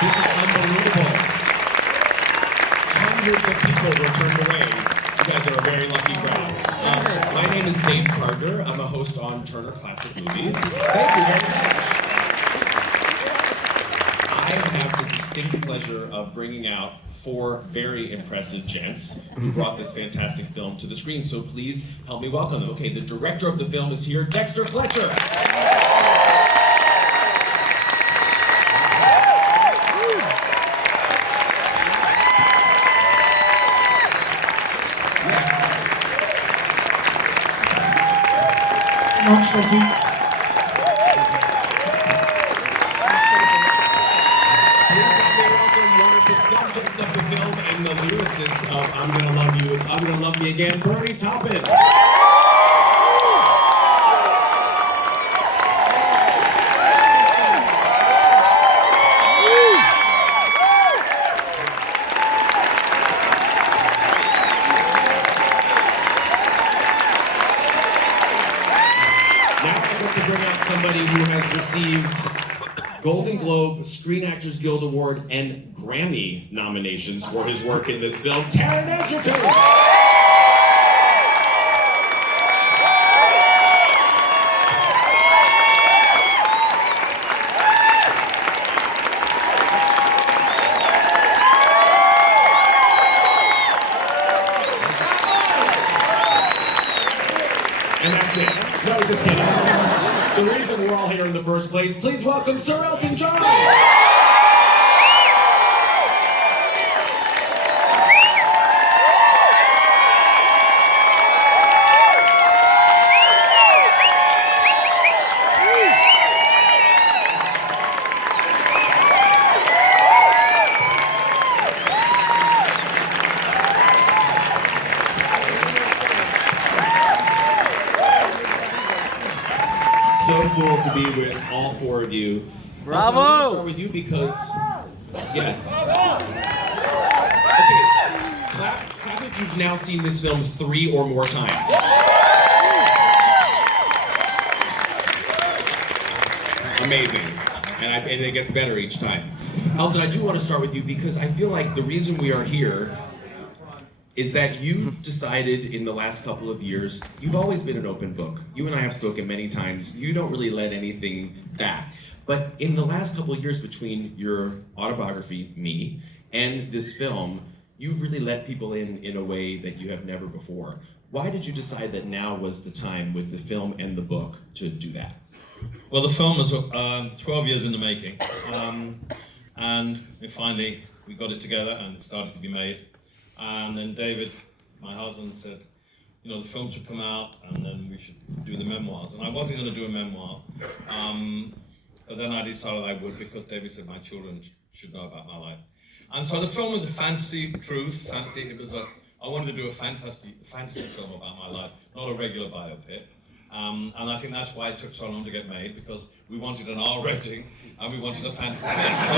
This is unbelievable. Hundreds of people were turned away. You guys are a very lucky crowd. My name is Dave Carter. I'm a host on Turner Classic Movies. Thank you very much. I have the distinct pleasure of bringing out 4 very impressive gents who brought this fantastic film to the screen. So please help me welcome them. Okay, the director of the film is here, Dexter Fletcher. Thank you. Subjects of the film and the lyricist of I'm Gonna Love You, I'm Gonna Love Me Again, Taupin. Now I want to bring out somebody who has received Golden Globe, Screen Actors Guild Award, and Grammy nominations for his work in this film, Taron Egerton! And that's it. No, just kidding. The reason we're all here in the first place, please welcome Sir Elton John! So cool to be with all 4 of you. Bravo! I want to start with you because, yes. Okay, clap if you've now seen this film 3 or more times. Amazing. And it gets better each time. Elton, I do want to start with you because I feel like the reason we are here is that you decided in the last couple of years, you've always been an open book. You and I have spoken many times. You don't really let anything back. But in the last couple of years between your autobiography, Me, and this film, you've really let people in a way that you have never before. Why did you decide that now was the time with the film and the book to do that? Well, the film was 12 years in the making, and finally we got it together and it started to be made. And then David, my husband, said, you know, the film should come out and then we should do the memoirs. And I wasn't going to do a memoir, but then I decided I would because David said my children should know about my life. And so the film was a fantasy truth, fantasy. It was I wanted to do a fantasy film about my life, not a regular biopic. And I think that's why it took so long to get made, because we wanted an R rating and we wanted a fantasy thing. So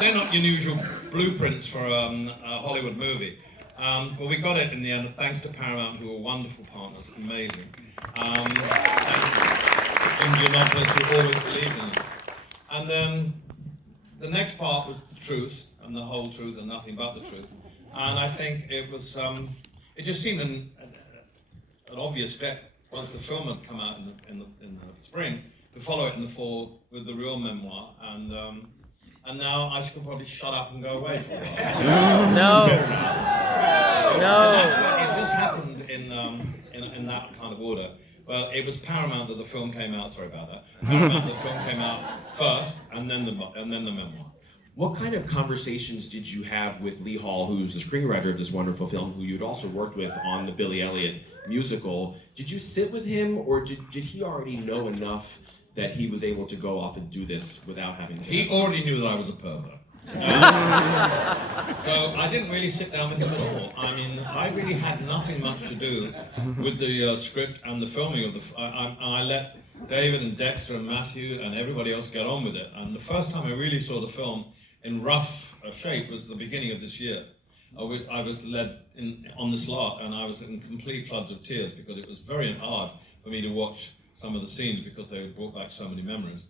they're not your usual blueprints for a Hollywood movie. But we got it in the end, thanks to Paramount, who were wonderful partners, amazing. And Indianapolis, who always believed in us. And then the next part was the truth, and the whole truth, and nothing but the truth. And I think it was, it just seemed an obvious step once the film had come out in the spring to follow it in the fall with the real memoir. And now I should probably shut up and go away for a while. No. That's what, it just happened in that kind of order. Well, it was Paramount that the film came out. Sorry about that. Paramount, the film came out first, and then the memoir. What kind of conversations did you have with Lee Hall, who's the screenwriter of this wonderful film, who you'd also worked with on the Billy Elliot musical? Did you sit with him, or did he already know enough that he was able to go off and do this without having to? He already knew that I was a pervert. So I didn't really sit down with him at all. I mean, I really had nothing much to do with the script and the filming of I let David and Dexter and Matthew and everybody else get on with it. And the first time I really saw the film in rough shape was the beginning of this year. I was led on this lot, and I was in complete floods of tears because it was very hard for me to watch some of the scenes because they brought back so many memories.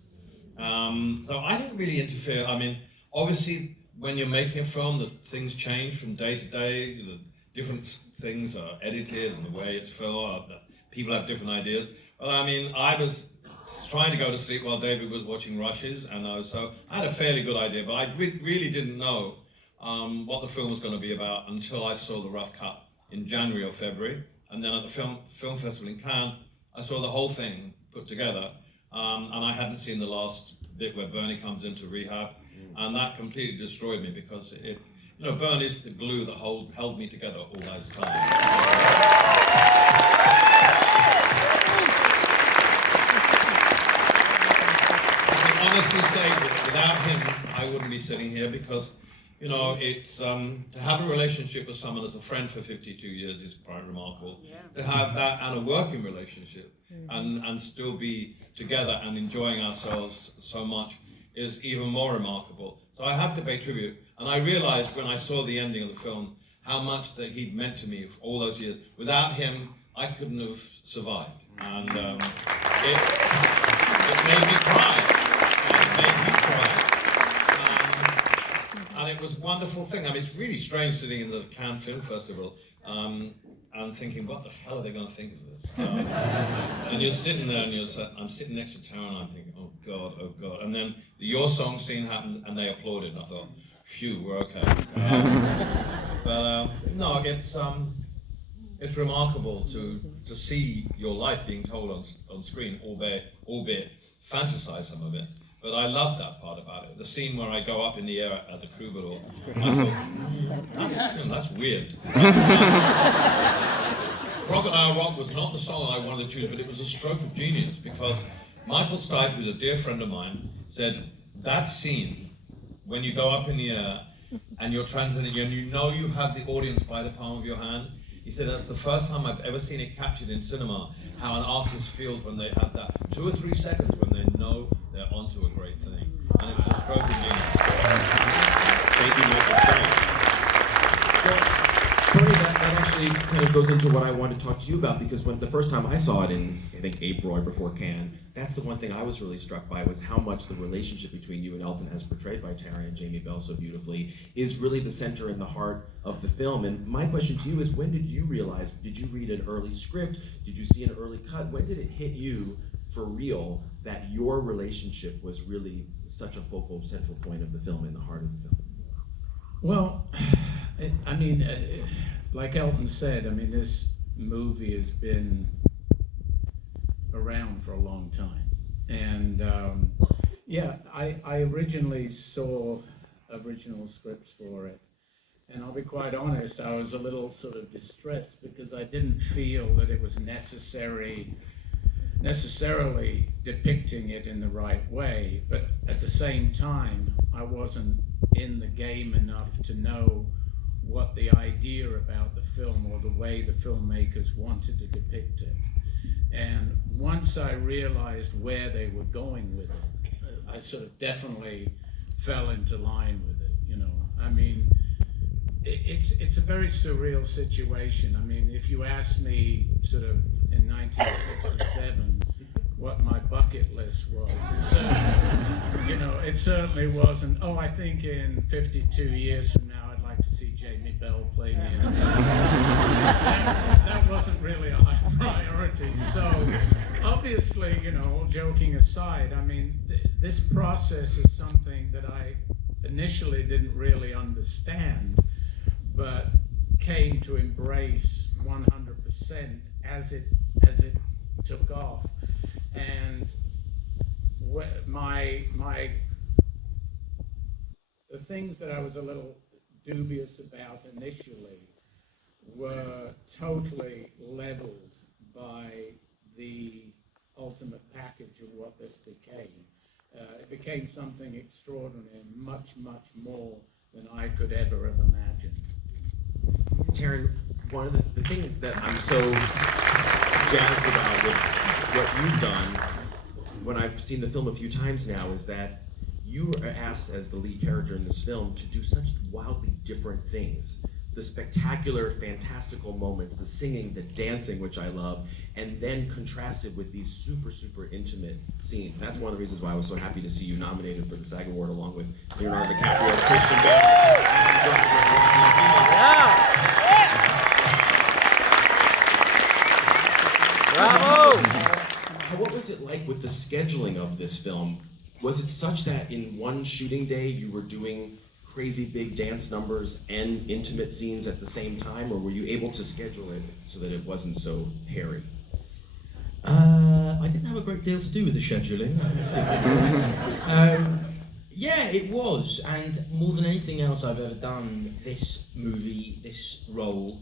So I didn't really interfere. I mean, obviously, when you're making a film, the things change from day to day. The different things are edited and the way it's filmed. People have different ideas. Well, I mean, I was trying to go to sleep while David was watching Rushes, and so I had a fairly good idea, but I really didn't know what the film was going to be about until I saw the rough cut in January or February, and then at the film festival in Cannes, I saw the whole thing put together, and I hadn't seen the last bit where Bernie comes into rehab, and that completely destroyed me because Bernie's the glue that held me together all that time. Honestly say that without him, I wouldn't be sitting here because, it's to have a relationship with someone as a friend for 52 years is quite remarkable. Yeah. To have that and a working relationship and still be together and enjoying ourselves so much is even more remarkable. So I have to pay tribute. And I realized when I saw the ending of the film how much that he'd meant to me for all those years. Without him, I couldn't have survived. And it made me cry. And it was a wonderful thing. I mean, it's really strange sitting in the Cannes Film Festival and thinking, what the hell are they going to think of this? And you're sitting there and I'm sitting next to Taron and I'm thinking, oh God. And then the Your Song scene happened and they applauded and I thought, phew, we're okay. But no, it's remarkable to see your life being told on screen, albeit fantasize some of it. But I love that part about it. The scene where I go up in the air at the Troubadour, I thought, that's weird. Crocodile Rock was not the song I wanted to choose, but it was a stroke of genius because Michael Stipe, who's a dear friend of mine, said that scene when you go up in the air and you're transiting and you have the audience by the palm of your hand. He said that's the first time I've ever seen it captured in cinema, how an artist feels when they have that 2 or 3 seconds when they know they're onto a great thing. And it was a stroke of genius. Thank you, Michael. Bernie, that actually kind of goes into what I wanted to talk to you about, because when the first time I saw it in, I think, April or before Cannes, that's the one thing I was really struck by, was how much the relationship between you and Elton, as portrayed by Taron and Jamie Bell so beautifully, is really the center and the heart of the film. And my question to you is, when did you realize, did you read an early script? Did you see an early cut? When did it hit you for real that your relationship was really such a focal central point of the film, in the heart of the film? Well, like Elton said, this movie has been around for a long time. And I originally saw original scripts for it. And I'll be quite honest, I was a little sort of distressed because I didn't feel that it was necessarily depicting it in the right way. But at the same time, I wasn't in the game enough to know what the idea about the film or the way the filmmakers wanted to depict it. And once I realized where they were going with it, I sort of definitely fell into line with it, It's a very surreal situation. If you asked me sort of in 1967 what my bucket list was, it certainly wasn't, I think in 52 years from now I'd like to see Jamie Bell play me in that wasn't really a high priority. So obviously, all joking aside, this process is something that I initially didn't really understand, but came to embrace 100% as it took off. And the things that I was a little dubious about initially were totally leveled by the ultimate package of what this became. It became something extraordinary and much, much more than I could ever have imagined. Taron, one of the things that I'm so jazzed about with what you've done, when I've seen the film a few times now, is that you are asked as the lead character in this film to do such wildly different things the spectacular, fantastical moments, the singing, the dancing, which I love, and then contrasted with these super, super intimate scenes. And that's one of the reasons why I was so happy to see you nominated for the SAG Award along with Leonardo DiCaprio, Christian Bale, Bravo! What was it like with the scheduling of this film? Was it such that in one shooting day you were doing crazy big dance numbers and intimate scenes at the same time, or were you able to schedule it so that it wasn't so hairy? I didn't have a great deal to do with the scheduling. Yeah, it was, and more than anything else I've ever done, this movie, this role,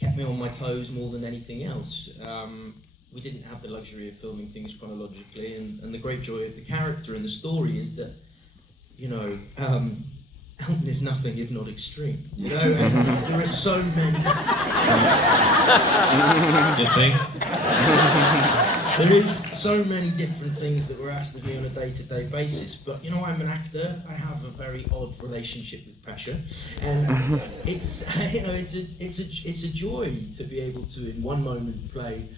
kept me on my toes more than anything else. We didn't have the luxury of filming things chronologically, and the great joy of the character and the story is that, you know, Elton is nothing if not extreme, you know, and there are so many. You think? There is so many different things that we're asked of me on a day-to-day basis, but you know, I'm an actor. I have a very odd relationship with pressure, and it's you know, it's a joy to be able to in one moment play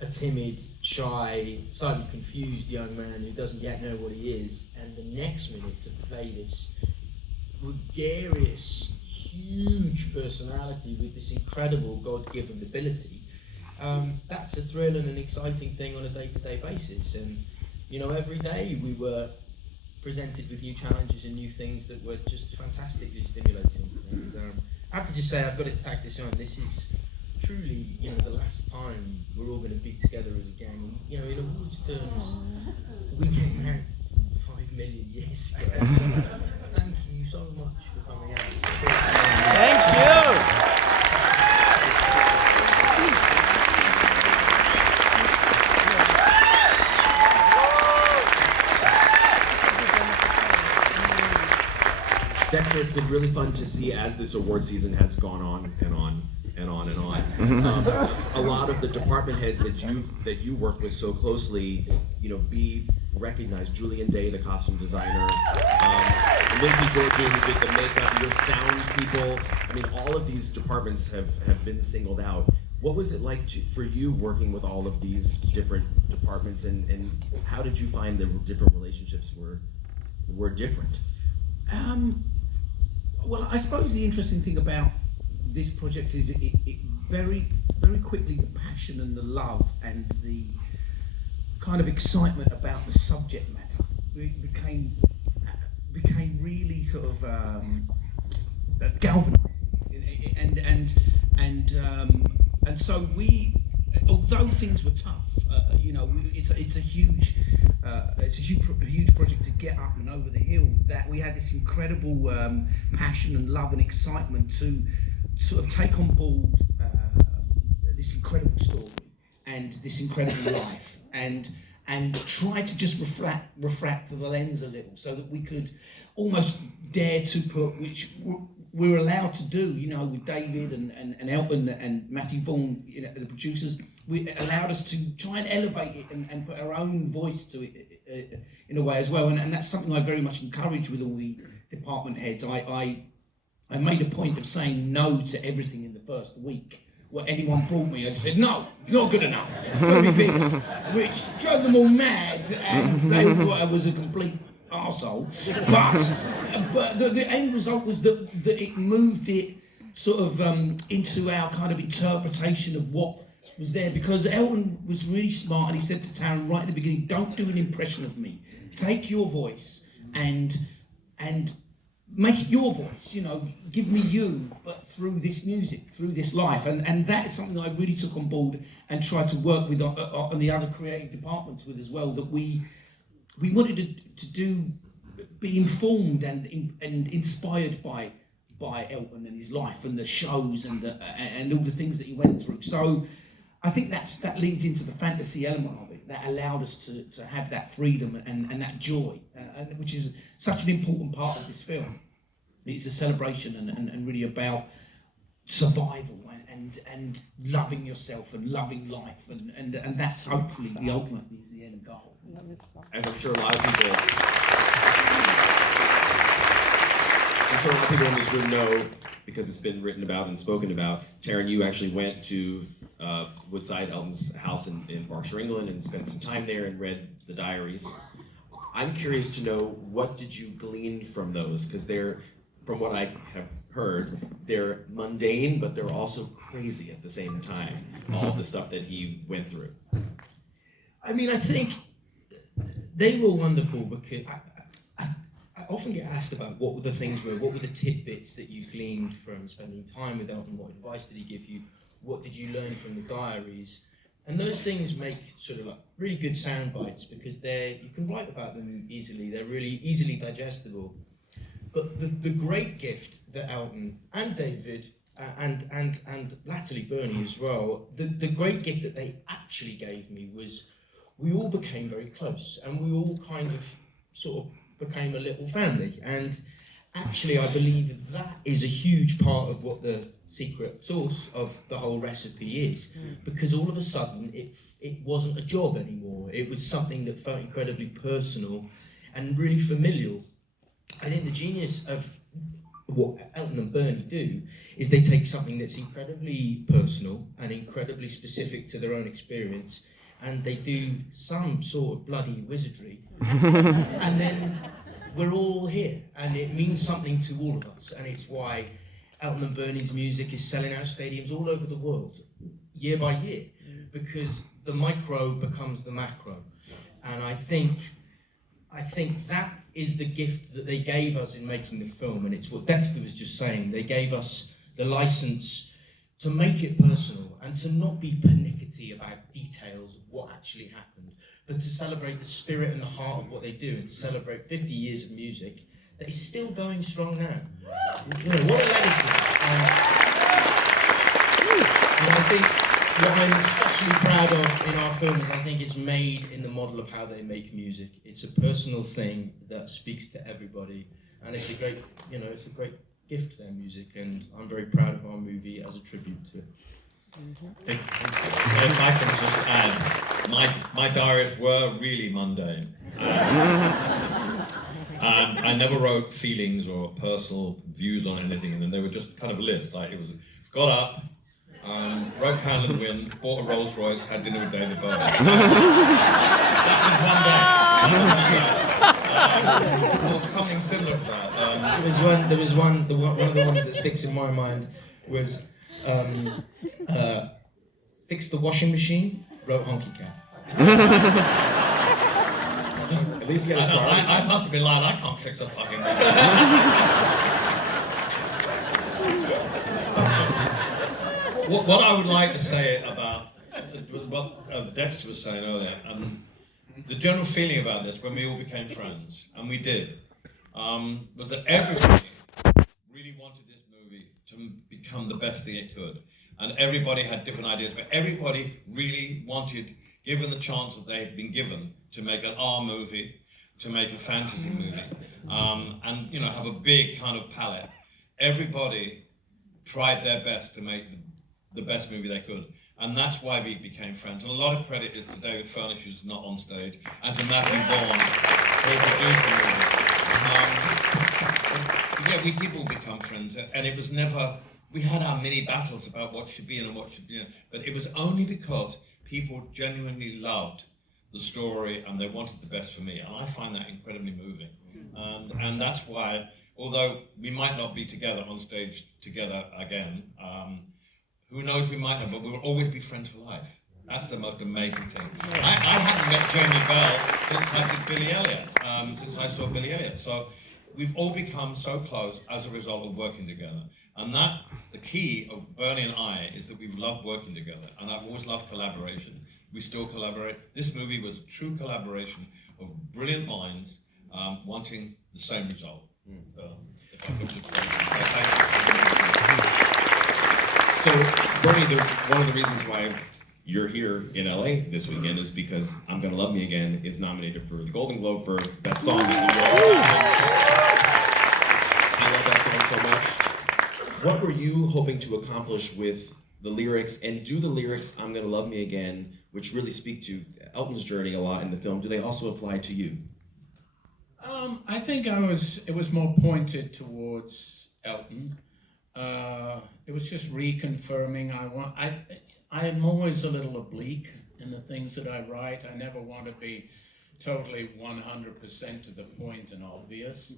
a timid, shy, slightly confused young man who doesn't yet know what he is, and the next minute to play this gregarious, huge personality with this incredible God-given ability. That's a thrill and an exciting thing on a day-to-day basis, and you know, every day we were presented with new challenges and new things that were just fantastically stimulating. And I have to just say, I've got to tag this on. This is truly, you know, the last time we're all going to be together as a gang. You know, in awards terms, we came out 5 million years ago. So thank you so much for coming out. Thank you! Dexter, it's been really fun to see as this award season has gone on and on and on and on. A lot of the department heads that you work with so closely, you know, be recognized. Julian Day, the costume designer, Lindsay Georgian, who did the makeup, your sound people. I mean, all of these departments have been singled out. What was it like for you working with all of these different departments, and how did you find the different relationships were different? Well, I suppose the interesting thing about this project is it very, very quickly, the passion and the love and the kind of excitement about the subject matter became really sort of galvanizing, and so we, although things were tough, you know, it's a huge project to get up and over the hill. That we had this incredible passion and love and excitement to sort of take on board this incredible story and this incredible life, and try to just refract the lens a little, so that we could almost dare to put, which we were allowed to do, you know, with David and Elton and Matthew Vaughan, you know, the producers. We allowed us to try and elevate it and put our own voice to it in a way as well, and that's something I very much encourage with all the department heads. I made a point of saying no to everything in the first week. What anyone brought me, I said, no, it's not good enough, it's got to be bigger, which drove them all mad, and they all thought I was a complete arsehole. But the end result was that it moved it sort of into our kind of interpretation of what was there, because Elton was really smart, and he said to Taron right at the beginning, don't do an impression of me, take your voice and make it your voice, you know, give me you, but through this music, through this life, and that is something I really took on board and tried to work with on the other creative departments with as well, that we wanted to be informed and inspired by Elton and his life and the shows and all the things that he went through. So I think that leads into the fantasy element of it, that allowed us to have that freedom and that joy, which is such an important part of this film. It's a celebration and really about survival and loving yourself and loving life, and that's hopefully the ultimate, is the end goal. As I'm sure a lot of people in this room know, because it's been written about and spoken about. Taron, you actually went to Woodside, Elton's house in Berkshire, England, and spent some time there and read the diaries. I'm curious to know, what did you glean from those? Because they're, from what I have heard, they're mundane, but they're also crazy at the same time, all the stuff that he went through. I mean, I think they were wonderful because I often get asked about what were the things what were the tidbits that you gleaned from spending time with Elton, what advice did he give you, what did you learn from the diaries? And those things make sort of like really good sound bites because you can write about them easily, they're really easily digestible. But the great gift that Elton and David and latterly Bernie as well, the great gift that they actually gave me was we all became very close and we all kind of sort of became a little family. And actually I believe that is a huge part of what the secret sauce of the whole recipe is, because all of a sudden it wasn't a job anymore. It was something that felt incredibly personal and really familial. I think the genius of what Elton and Bernie do is they take something that's incredibly personal and incredibly specific to their own experience, and they do some sort of bloody wizardry, and then we're all here, and it means something to all of us, and it's why Elton and Bernie's music is selling out stadiums all over the world, year by year, because the micro becomes the macro, and I think that is the gift that they gave us in making the film, and it's what Dexter was just saying. They gave us the license to make it personal and to not be pernickety about details of what actually happened, but to celebrate the spirit and the heart of what they do, and to celebrate 50 years of music that is still going strong now. You know, what a legacy. And I think what I'm especially proud of in our film is I think it's made in the model of how they make music. It's a personal thing that speaks to everybody, and it's a great, it's a great gift, their music, and I'm very proud of our movie as a tribute to it. If I can just add, my diaries were really mundane. And I never wrote feelings or personal views on anything in them. They were just kind of a list. Like it was, got up, wrote Candle in the Wind, bought a Rolls Royce, had dinner with David Bowie. That was one day. Or something similar to that. There was one of the ones that sticks in my mind was fix the washing machine, wrote Honky Cat. At least he has I must have been lying, I can't fix a fucking What I would like to say about what Dexter was saying earlier, the general feeling about this when we all became friends, and we did, was that everybody really wanted this movie to become the best thing it could. And everybody had different ideas, but everybody really wanted, given the chance that they had been given, to make an R movie, to make a fantasy movie, and have a big kind of palette. Everybody tried their best to make the best movie they could, and that's why we became friends. And a lot of credit is to David Furnish, who's not on stage, and to Matthew Vaughn, who produced the movie. We did all become friends, and it was never. We had our mini battles about what should be in and what should be in, but it was only because people genuinely loved the story and they wanted the best for me, and I find that incredibly moving. And that's why, although we might not be together on stage together again, who knows, we might not, but we will always be friends for life. That's the most amazing thing. I hadn't met Jamie Bell since I did Billy Elliot, since I saw Billy Elliot. So we've all become so close as a result of working together. And that, the key of Bernie and I, is that we've loved working together. And I've always loved collaboration. We still collaborate. This movie was a true collaboration of brilliant minds wanting the same result. If I could just So, Bernie, one of the reasons why you're here in LA this weekend is because I'm Gonna Love Me Again is nominated for the Golden Globe for Best Song. I love that song so much. What were you hoping to accomplish with the lyrics, and do the lyrics I'm Gonna Love Me Again, which really speak to Elton's journey a lot in the film, do they also apply to you? I think it was more pointed towards Elton. it was just reconfirming. I'm always a little oblique in the things that I write. I never want to be totally 100% to the point and obvious.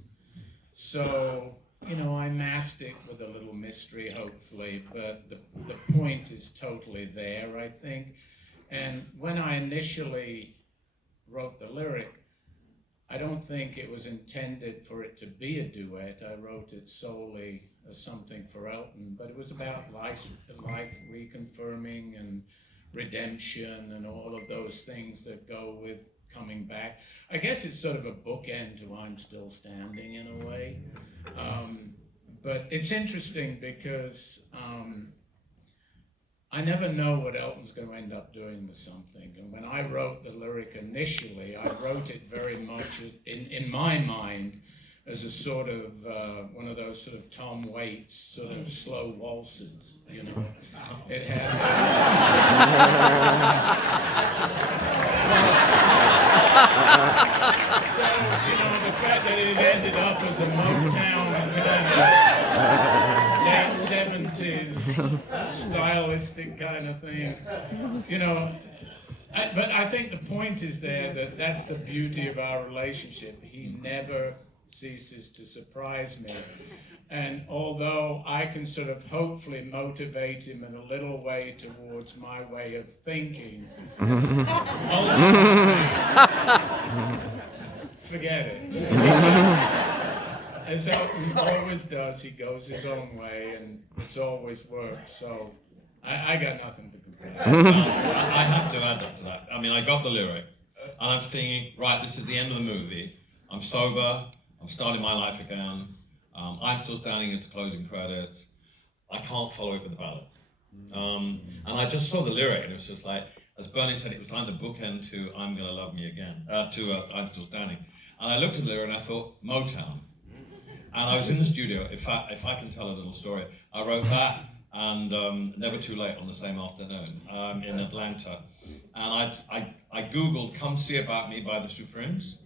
So, you know, I masked it with a little mystery, hopefully, but the point is totally there, I think. And when I initially wrote the lyric, I don't think it was intended for it to be a duet. I wrote it solely as something for Elton, but it was about life reconfirming and redemption and all of those things that go with coming back. I guess it's sort of a bookend to I'm Still Standing in a way. But it's interesting because I never know what Elton's going to end up doing with something. And when I wrote the lyric initially, I wrote it very much in my mind as a sort of one of those sort of Tom Waits sort of slow waltzes, you know. It had so, you know, the fact that it ended up as a Motown late 70s stylistic kind of thing, you know. But I think the point is there that that's the beauty of our relationship. He never ceases to surprise me. And although I can sort of hopefully motivate him in a little way towards my way of thinking, ultimately, forget it. As Elton always does, he goes his own way, and it's always worked. So I got nothing to compare. I have to add up to that. I mean, I got the lyric, and I'm thinking, right, this is the end of the movie. I'm sober. I'm starting my life again. I'm Still Standing at the closing credits. I can't follow it with the ballad. And I just saw the lyric, and it was just like, as Bernie said, it was like the bookend to I'm Gonna Love Me Again, to I'm Still Standing. And I looked at the lyric and I thought, Motown. And I was in the studio, if I can tell a little story, I wrote that and Never Too Late on the same afternoon in Atlanta. And I Googled Come See About Me by the Supremes.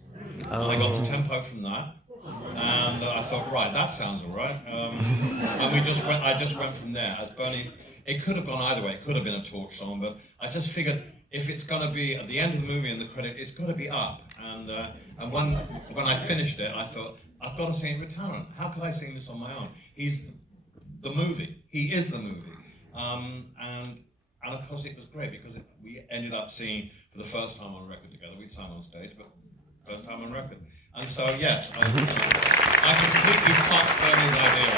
And I got the tempo from that. And I thought, right, that sounds all right. And I just went from there. As Bernie, it could have gone either way. It could have been a torch song, but I just figured if it's going to be at the end of the movie and the credit, it's got to be up. And when I finished it, I thought, I've got to sing it with Taron. How could I sing this on my own? He's the movie. He is the movie. And of course it was great because we ended up singing for the first time on record together. We'd sung on stage, but first time on record. And so, yes, I completely fucked Bernie's idea.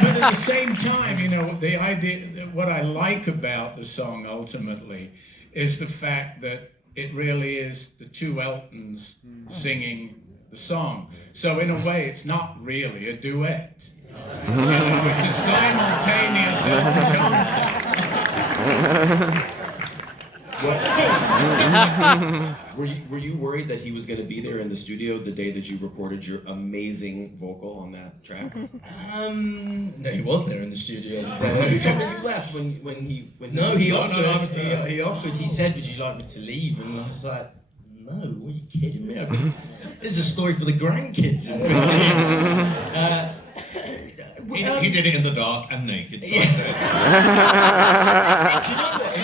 But at the same time, you know, the idea, what I like about the song ultimately is the fact that it really is the two Eltons singing the song. So in a way, it's not really a duet. You know, it's a simultaneous Elton Johnson. Were you worried that he was going to be there in the studio the day that you recorded your amazing vocal on that track? No, he was there in the studio. You told me you left when he He offered. He said, "Would you like me to leave?" And I was like, "No, what are you kidding me? This is a story for the grandkids." He did it in the dark and naked. So Do you know what?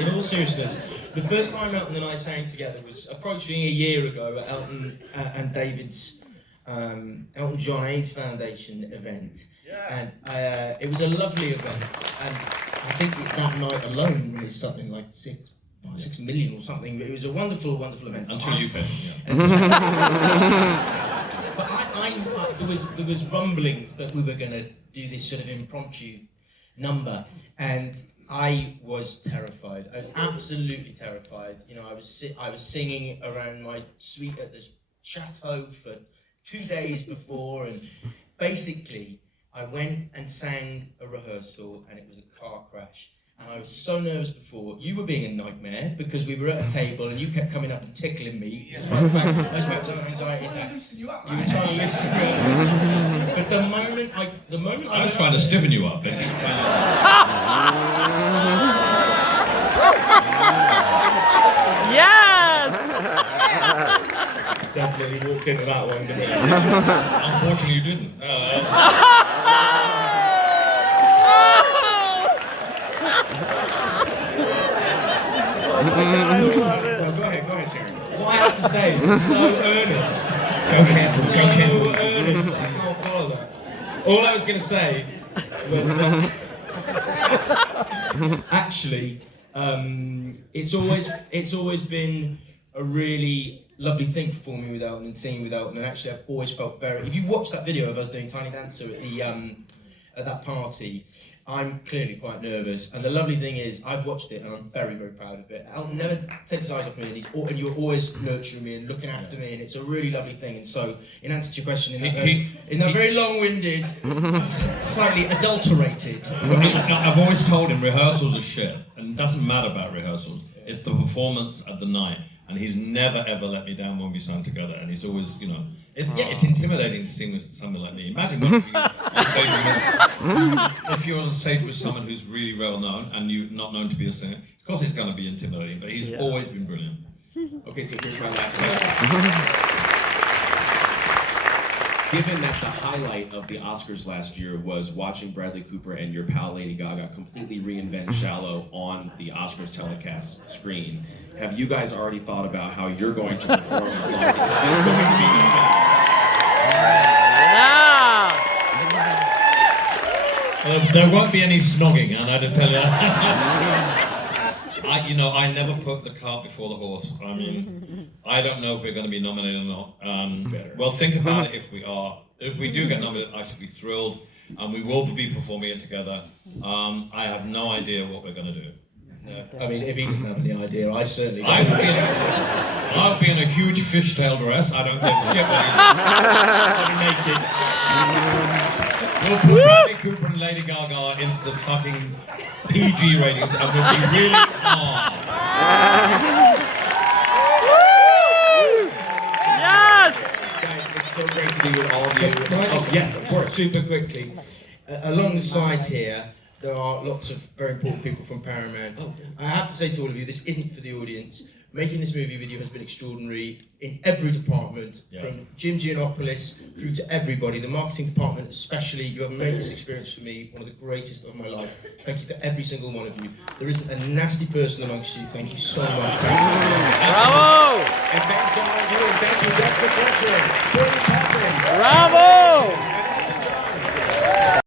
In all seriousness, the first time Elton and I sang together was approaching a year ago at Elton and David's Elton John AIDS Foundation event, and it was a lovely event, and I think that night alone raised something like 6 million or something. It was a wonderful, wonderful event. until you came, But there was rumblings that we were going to do this sort of impromptu number, and I was terrified. I was absolutely terrified. You know, I was singing around my suite at the chateau for 2 days before, and basically I went and sang a rehearsal, and it was a car crash. And I was so nervous before. You were being a nightmare because we were at a table and you kept coming up and tickling me. Despite the fact I was about to have an anxiety attack. You were trying to loosen me up. But the moment I was trying to stiffen you up. Yes! Definitely walked into that one, didn't I? Unfortunately, you didn't. Well, go ahead, Taron. What I have to say is so earnest. Go careful. Earnest, I can't follow that. All I was going to say was that actually, it's always been a really lovely thing performing with Elton and singing with Elton. And actually, I've always felt very. If you watch that video of us doing Tiny Dancer at the at that party, I'm clearly quite nervous, and the lovely thing is, I've watched it and I'm very, very proud of it. Elton never takes his eyes off me, and you're always nurturing me and looking after me, and it's a really lovely thing. And so, in answer to your question, in that very long-winded, slightly adulterated. I've always told him rehearsals are shit, and it doesn't matter about rehearsals. It's the performance at the night, and he's never ever let me down when we sang together, and he's always, it's intimidating to sing with something like me. Imagine if you're on stage with someone who's really well known and you're not known to be a singer. Of course, it's going to be intimidating, but he's always been brilliant. Okay, so here's my last question. Given that the highlight of the Oscars last year was watching Bradley Cooper and your pal Lady Gaga completely reinvent Shallow on the Oscars telecast screen, have you guys already thought about how you're going to perform the song? Because it's going to be There won't be any snogging, and I don't tell you. I never put the cart before the horse. I mean, I don't know if we're going to be nominated or not. Well, think about it if we are. If we do get nominated, I should be thrilled, and we will be performing it together. I have no idea what we're going to do. I mean, if he doesn't have any idea, I certainly don't. I'll be in a huge fishtail dress. I don't give a shit what We'll put Bradley Cooper and Lady Gaga into the fucking PG ratings, and we'll be really hard. Yes! Guys, it's so great to be with all of you. Can I just, Yes, of course. super quickly. Along the sides here, there are lots of very important people from Paramount. I have to say to all of you, this isn't for the audience. Making this movie with you has been extraordinary in every department, from Jim Giannopoulos through to everybody, the marketing department especially. You have made this experience for me one of the greatest of my life. Thank you to every single one of you. There isn't a nasty person amongst you. Thank you so much. Bravo! And thanks to all of you, and thank you, Dexter, Fletcher, Taupin, Bravo!